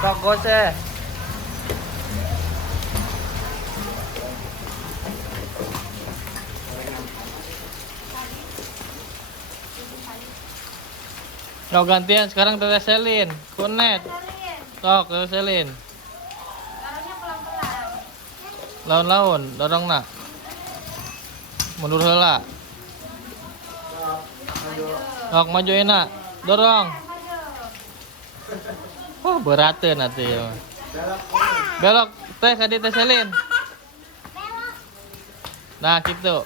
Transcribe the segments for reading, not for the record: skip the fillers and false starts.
Sok gose. Sok gantian sekarang Teteh Selin. Kunet. Sok Teteh Selin. Taruhnya pelan-pelan. Laun-laun, dorong nak. Mundur heula. Sok maju enak. Dorong. Wah, berateun atuh ya. Belok teh ka dieu Teh Selin. Nah, gitu.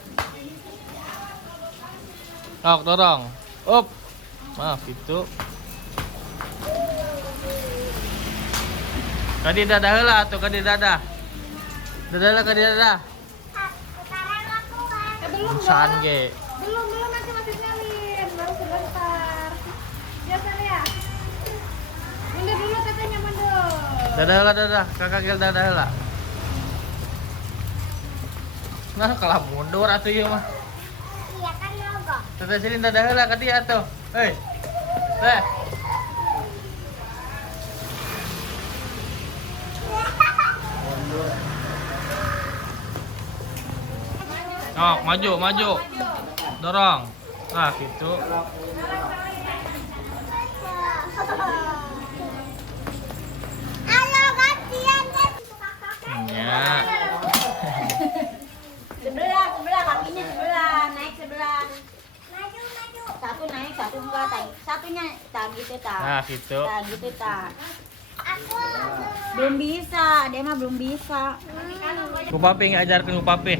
Sok dorong. Up. Maaf gitu. Kadi dadah heula atuh, kadi dadah. Dadah lah, kadi dadah. Belum Saan dong. ge. Belum nanti masih nyalin, baru sebentar. Biasa ya. Mundur dulu katanya mundur. Dadah heula dadah, kakak gel dadah heula. Nah, kalah mundur atuh ieu mah. Iya kan logo. Teteh Selin dadah heula ka dieu atuh. Hei. Teh. Oh, maju. Dorong. Nah, gitu. Ayo gantian deh. Ya. Sebelah kakinya sebelah, naik sebelah. Maju. Satu naik, satu enggak, satunya tak gitu tak. Nah, gitu. Tak gitu tak. Aku. Belum bisa, dia mah belum bisa. Ku papi ngajarkeun ku papi.